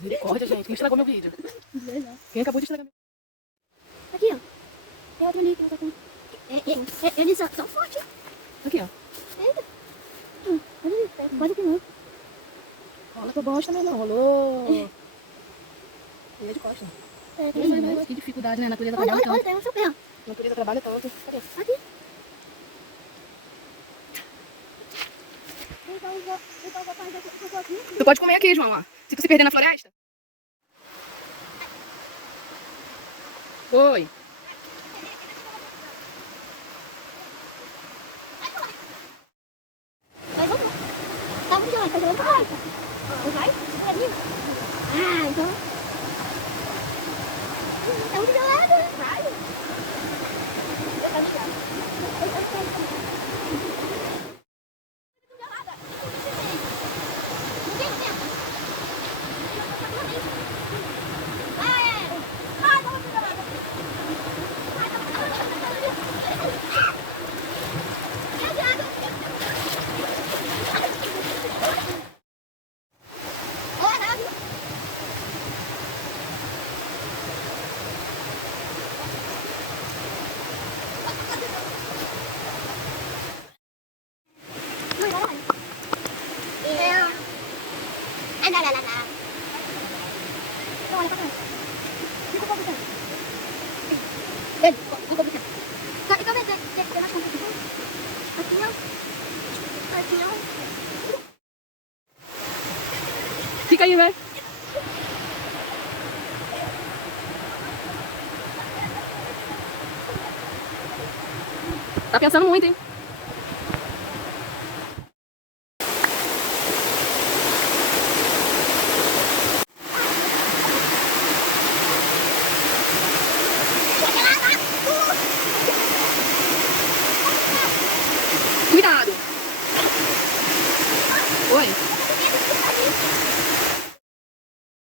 Misericórdia, gente. Quem estragou meu vídeo? Quem acabou de estragar meu Aqui, ó. Tem outro ali que ela tá com... Eles são fortes. Aqui, ó. Eita. Olha ali, pode que não. Rola tua bosta, meu irmão. Rolou. E é de costa. Mas que dificuldade, né? A natureza trabalha tanto. Olha, tem um seu pé, ó. A natureza trabalha tanto. Cadê? Aqui. Então eu vou fazer aqui. Tu pode comer aqui, João, ó. Se tu se perder na floresta. Oi. Vai, vamos. Tá muito gelado, tá gelado pra caralho. Vai? Ah, então... Tá muito gelado. Vai. Tá muito gelado. Fica aí, velho. Tá pensando muito, hein? Cuidado. Oi.